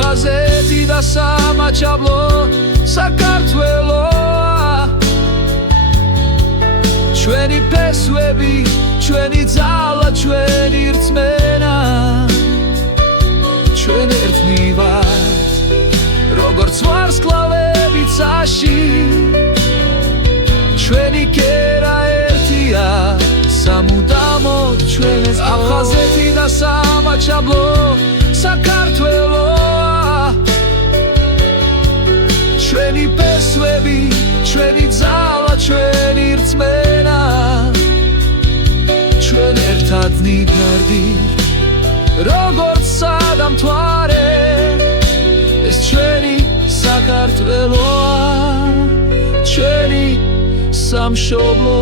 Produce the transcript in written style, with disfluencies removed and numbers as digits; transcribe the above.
ახაზეთი და სამაჩაბლო საქართველოა ჩვენი ფესვები, ჩვენი ძალა, ჩვენი რწმენა ჩვენ ერთნი ვართ როგორც ვარსკვლავები ცაში ჩვენი კერა ერთია სამუდამოდ ჩვენ ეს ახაზეთი და სამაჩაბლო საქართველოა ჩვენი ფესვები, ჩვენი ძალა, ჩვენი რწმენა ჩვენ ერთად ნიგნარდით როგორც სადამთვარე ეს ჩვენი საქართველოა ჩვენი სამშობლო